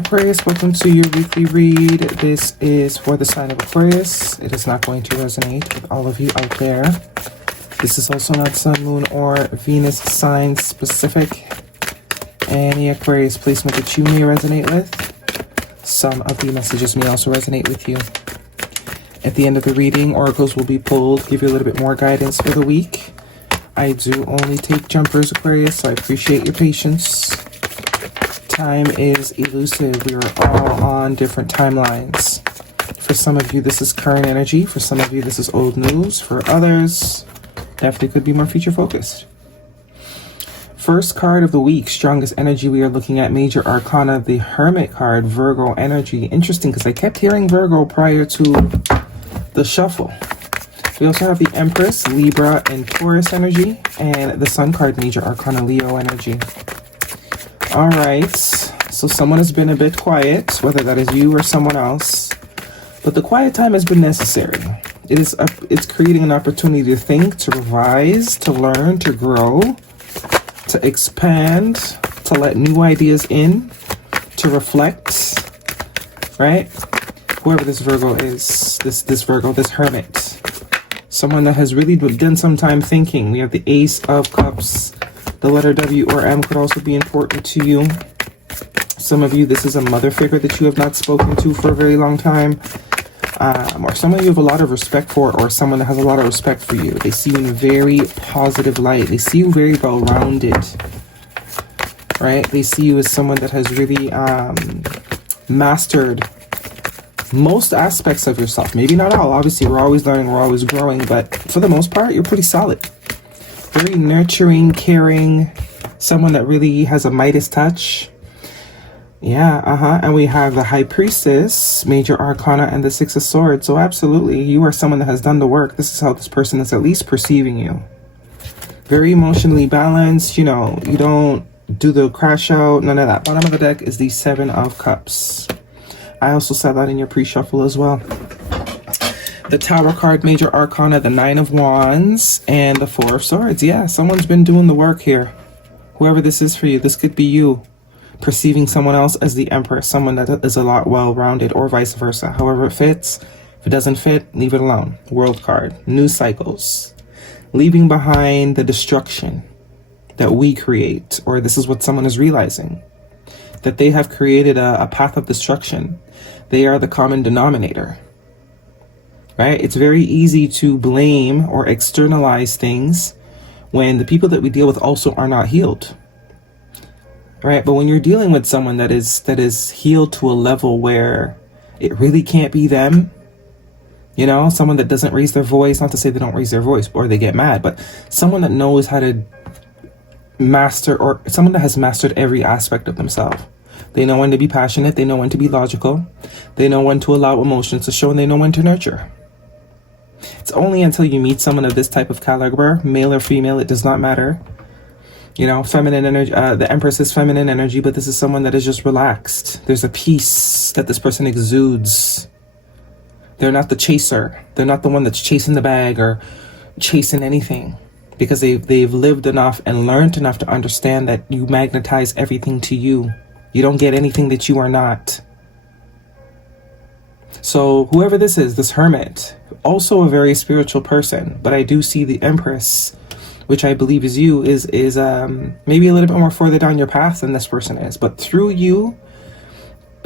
Aquarius, welcome to your weekly read. This is for the sign of Aquarius. It is not going to resonate with all of you out there. This is also not Sun, Moon, or Venus sign specific. Any Aquarius placement that you may resonate with, some of the messages may also resonate with you. At the end of the reading, oracles will be pulled, give you a little bit more guidance for the week. I do only take jumpers, Aquarius, so I appreciate your patience. Time is elusive. We are all on different timelines. For some of you, this is current energy. For some of you, this is old news. For others, definitely could be more future focused. First card of the week, strongest energy, we are looking at Major Arcana, the Hermit card, Virgo energy. Interesting, because I kept hearing Virgo prior to the shuffle. We also have the Empress, Libra, and Taurus energy, and the Sun card, Major Arcana, Leo energy. All right, so someone has been a bit quiet, whether that is you or someone else, but the quiet time has been necessary. It's creating an opportunity to think, to revise, to learn, to grow, to expand, to let new ideas in, to reflect, right? Whoever this Virgo is, this Virgo, this Hermit, someone that has really done some time thinking. We have the Ace of Cups. The letter W or M could also be important to you. Some of you, this is a mother figure that you have not spoken to for a very long time. Or someone you have a lot of respect for, or someone that has a lot of respect for you. They see you in a very positive light. They see you very well-rounded, right? They see you as someone that has really mastered most aspects of yourself. Maybe not all. Obviously, we're always learning, we're always growing, but for the most part, you're pretty solid. Very nurturing, caring, someone that really has a Midas touch. Yeah, and we have the High Priestess, Major Arcana, and the Six of Swords. So absolutely, you are someone that has done the work. This is how this person is at least perceiving you. Very emotionally balanced, you know, you don't do the crash out, none of that. Bottom of the deck is the Seven of Cups. I also said that in your pre-shuffle as well. The Tower card, Major Arcana, the Nine of Wands, and the Four of Swords. Yeah, someone's been doing the work here. Whoever this is for you, this could be you perceiving someone else as the Empress, someone that is a lot well-rounded, or vice versa. However it fits. If it doesn't fit, leave it alone. World card, new cycles. Leaving behind the destruction that we create, or this is what someone is realizing, that they have created a path of destruction. They are the common denominator. Right? It's very easy to blame or externalize things when the people that we deal with also are not healed. Right? But when you're dealing with someone that is healed to a level where it really can't be them, you know, someone that doesn't raise their voice, not to say they don't raise their voice or they get mad, but someone that knows how to master, or someone that has mastered every aspect of themselves. They know when to be passionate, they know when to be logical, they know when to allow emotions to show, and they know when to nurture. It's only until you meet someone of this type of caliber, male or female, it does not matter. You know, feminine energy, the Empress is feminine energy, but this is someone that is just relaxed. There's a peace that this person exudes. They're not the chaser. They're not the one that's chasing the bag or chasing anything, because they've lived enough and learned enough to understand that you magnetize everything to you. You don't get anything that you are not. So whoever this is, this Hermit, also a very spiritual person, but I do see the Empress, which I believe is you, is maybe a little bit more further down your path than this person is. But through you,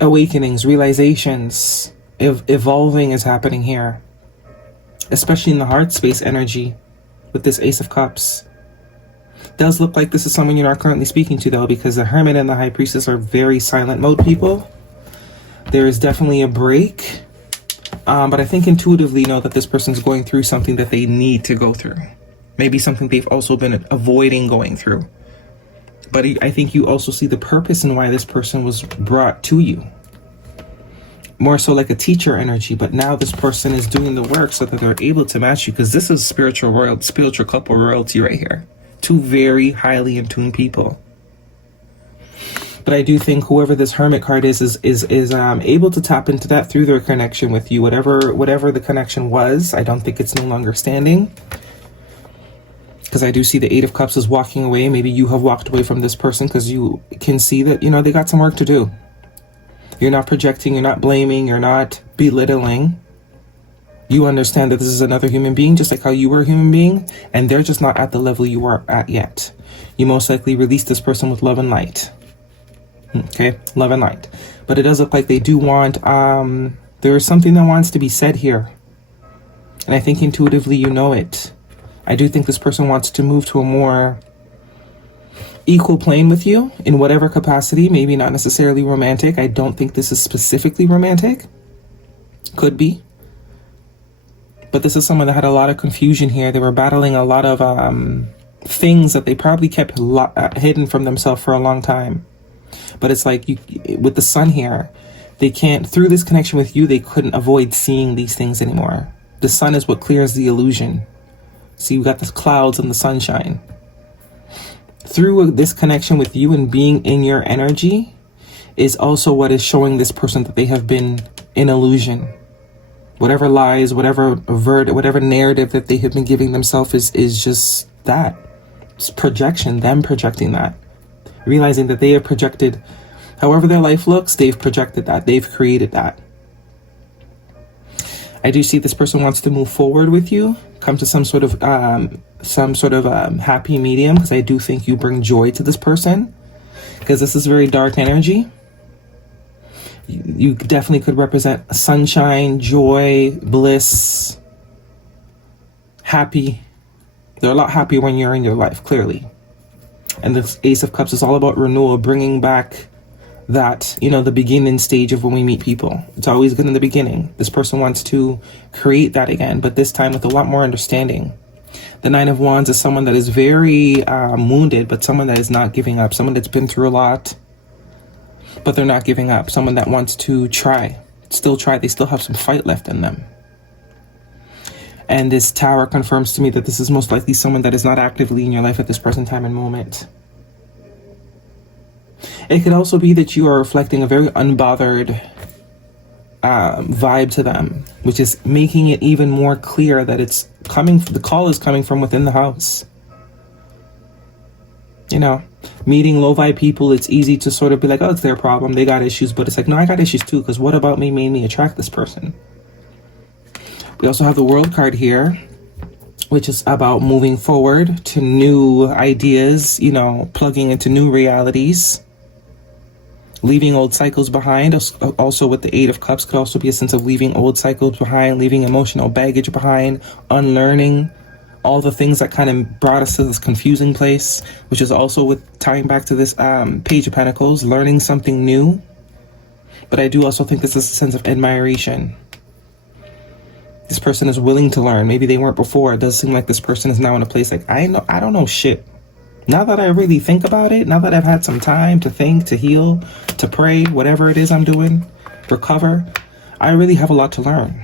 awakenings, realizations, evolving is happening here, especially in the heart space energy with this Ace of Cups. Does look like this is someone you're not currently speaking to, though, because the Hermit and the High Priestess are very silent mode people. There is definitely a break, but I think intuitively know that this person's going through something that they need to go through. Maybe something they've also been avoiding going through. But I think you also see the purpose in why this person was brought to you. More so like a teacher energy, but now this person is doing the work so that they're able to match you, because this is spiritual couple royalty right here. Two very highly in tune people. But I do think whoever this Hermit card is able to tap into that through their connection with you. Whatever the connection was, I don't think it's no longer standing. Because I do see the Eight of Cups is walking away. Maybe you have walked away from this person because you can see that, you know, they got some work to do. You're not projecting, you're not blaming, you're not belittling. You understand that this is another human being, just like how you were a human being, and they're just not at the level you are at yet. You most likely release this person with love and light. Okay, love and light. But it does look like they do want, there's something that wants to be said here. And I think intuitively you know it. I do think this person wants to move to a more equal plane with you in whatever capacity, maybe not necessarily romantic. I don't think this is specifically romantic. Could be. But this is someone that had a lot of confusion here. They were battling a lot of things that they probably kept hidden from themselves for a long time. But it's like with the sun here, they can't, through this connection with you, they couldn't avoid seeing these things anymore. The sun is what clears the illusion. See, you've got the clouds and the sunshine. Through this connection with you and being in your energy is also what is showing this person that they have been in illusion. Whatever lies, whatever narrative that they have been giving themselves is just that. It's projection, them projecting that. Realizing that they have projected, however their life looks, they've projected that. They've created that. I do see this person wants to move forward with you, come to some sort of happy medium, because I do think you bring joy to this person, because this is very dark energy. You definitely could represent sunshine, joy, bliss, happy. They're a lot happier when you're in your life, clearly. And the Ace of Cups is all about renewal, bringing back that, the beginning stage of when we meet people. It's always good in the beginning. This person wants to create that again, but this time with a lot more understanding. The Nine of Wands is someone that is very wounded, but someone that is not giving up. Someone that's been through a lot, but they're not giving up. Someone that wants to try. They still have some fight left in them. And this Tower confirms to me that this is most likely someone that is not actively in your life at this present time and moment. It could also be that you are reflecting a very unbothered vibe to them, which is making it even more clear that the call is coming from within the house. Meeting low vibe people, it's easy to sort of be like, oh, it's their problem, they got issues, but it's like, no, I got issues too, because what about me made me attract this person? We also have the World card here, which is about moving forward to new ideas, plugging into new realities, leaving old cycles behind. Also with the Eight of Cups could also be a sense of leaving old cycles behind, leaving emotional baggage behind, unlearning all the things that kind of brought us to this confusing place, which is also with tying back to this Page of Pentacles, learning something new. But I do also think this is a sense of admiration. This person is willing to learn. Maybe they weren't before. It does seem like this person is now in a place like, I don't know shit. Now that I really think about it, now that I've had some time to think, to heal, to pray, whatever it is I'm doing, recover, I really have a lot to learn.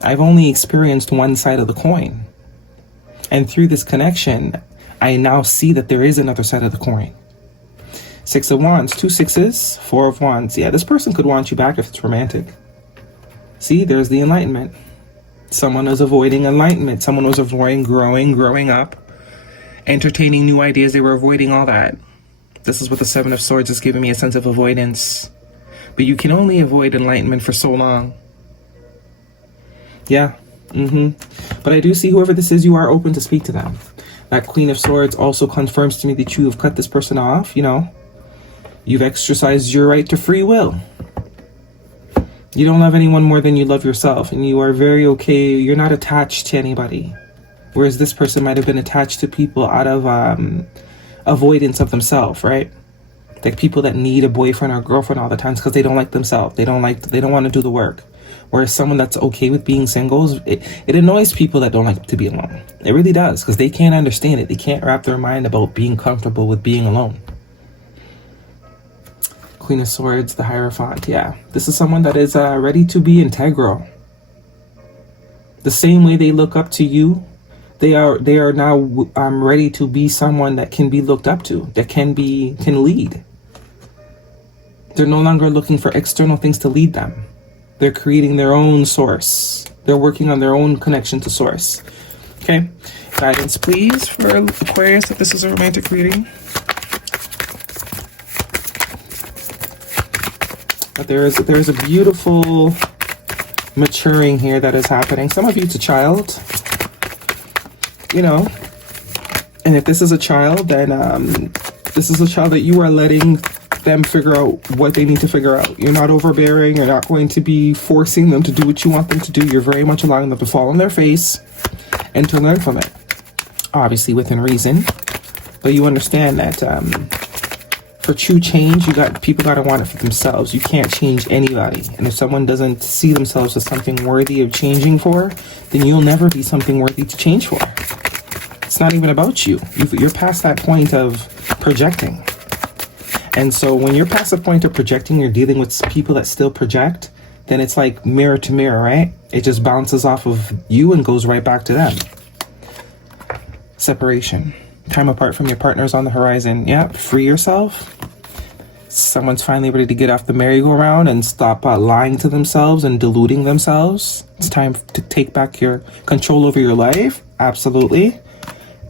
I've only experienced one side of the coin. And through this connection, I now see that there is another side of the coin. Six of Wands, 2 6s, 4 of Wands. Yeah, this person could want you back if it's romantic. See, there's the enlightenment. Someone was avoiding enlightenment. Someone was avoiding growing up, entertaining new ideas. They were avoiding all that. This is what the Seven of Swords is giving me, a sense of avoidance. But you can only avoid enlightenment for so long. Yeah. But I do see whoever this is, you are open to speak to them. That Queen of Swords also confirms to me that you have cut this person off. You've exercised your right to free will. You don't love anyone more than you love yourself, and you are very okay. You're not attached to anybody. Whereas this person might have been attached to people out of avoidance of themselves, right? Like people that need a boyfriend or girlfriend all the time because they don't like themselves. They don't want to do the work. Whereas someone that's okay with being single, it annoys people that don't like to be alone. It really does, because they can't understand it. They can't wrap their mind about being comfortable with being alone. Queen of Swords, the Hierophant. Yeah, this is someone that is ready to be integral. The same way they look up to you, they are now ready to be someone that can be looked up to, that can lead. They're no longer looking for external things to lead them. They're creating their own source. They're working on their own connection to source. Okay, guidance please for Aquarius if this is a romantic reading. But there's a beautiful maturing here that is happening. Some of you, it's a child, you know. And if this is a child, then this is a child that you are letting them figure out what they need to figure out. You're not overbearing. You're not going to be forcing them to do what you want them to do. You're very much allowing them to fall on their face and to learn from it. Obviously within reason. But you understand that for true change, people got to want it for themselves. You can't change anybody. And if someone doesn't see themselves as something worthy of changing for, then you'll never be something worthy to change for. It's not even about you. You're past that point of projecting. And so when you're past the point of projecting, you're dealing with people that still project, then it's like mirror to mirror, right? It just bounces off of you and goes right back to them. Separation. Time apart from your partners on the horizon. Yeah, free yourself. Someone's finally ready to get off the merry-go-round and stop lying to themselves and deluding themselves. It's time to take back your control over your life. Absolutely.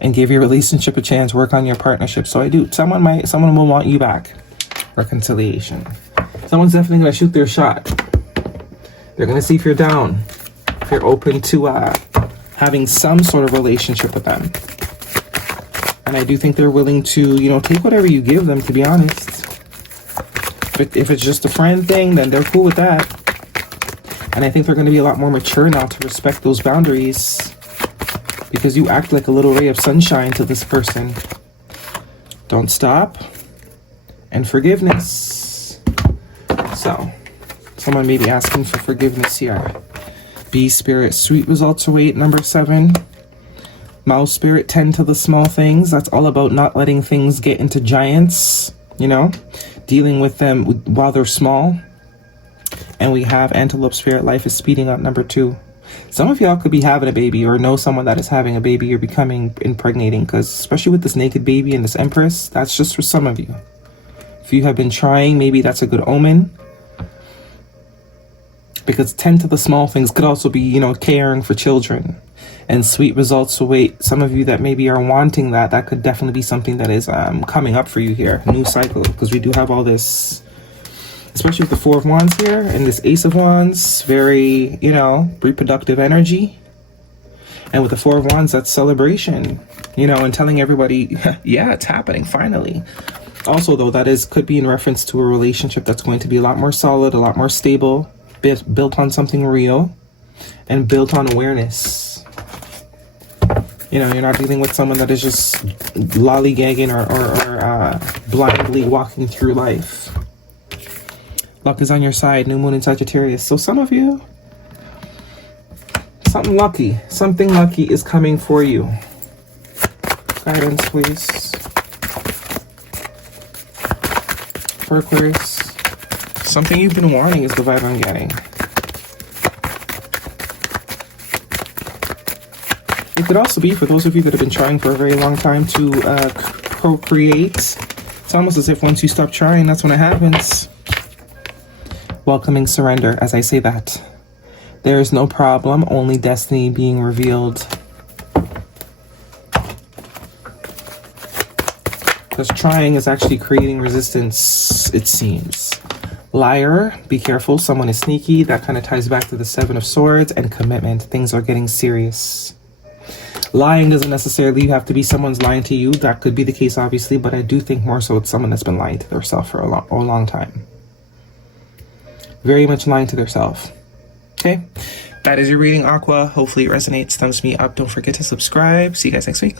And give your relationship a chance. Work on your partnership. So someone will want you back. Reconciliation. Someone's definitely going to shoot their shot. They're going to see if you're down. If you're open to having some sort of relationship with them. And I do think they're willing to, take whatever you give them, to be honest. If it's just a friend thing, then they're cool with that. And I think they're going to be a lot more mature now to respect those boundaries. Because you act like a little ray of sunshine to this person. Don't stop. And forgiveness. So, someone may be asking for forgiveness here. Bee spirit, sweet results await. Number 7. Mouse spirit, tend to the small things. That's all about not letting things get into giants, dealing with them while they're small. And we have antelope spirit, life is speeding up. Number 2. Some of y'all could be having a baby or know someone that is having a baby or becoming impregnating, because especially with this naked baby and this empress, that's just for some of you. If you have been trying, maybe that's a good omen. Because tend to the small things could also be, caring for children. And sweet results await. Some of you that maybe are wanting that could definitely be something that is coming up for you here. New cycle, because we do have all this, especially with the 4 of Wands here and this Ace of Wands, very, reproductive energy. And with the 4 of Wands, that's celebration, and telling everybody, yeah, it's happening finally. Also, though, could be in reference to a relationship that's going to be a lot more solid, a lot more stable, built on something real, and built on awareness. You're not dealing with someone that is just lollygagging or blindly walking through life. Luck is on your side, new moon in Sagittarius. So some of you, something lucky is coming for you. Guidance, please. For Aquarius. Something you've been wanting is the vibe I'm getting. It could also be for those of you that have been trying for a very long time to procreate. It's almost as if once you stop trying, that's when it happens. Welcoming surrender, as I say that. There is no problem, only destiny being revealed. Because trying is actually creating resistance, it seems. Liar, be careful, someone is sneaky. That kind of ties back to the 7 of Swords and commitment. Things are getting serious. Lying doesn't necessarily have to be someone's lying to you. That could be the case, obviously, but I do think more so it's someone that's been lying to themselves for a long time. Very much lying to themselves. Okay, that is your reading, Aqua. Hopefully it resonates, thumbs me up. Don't forget to subscribe. See you guys next week.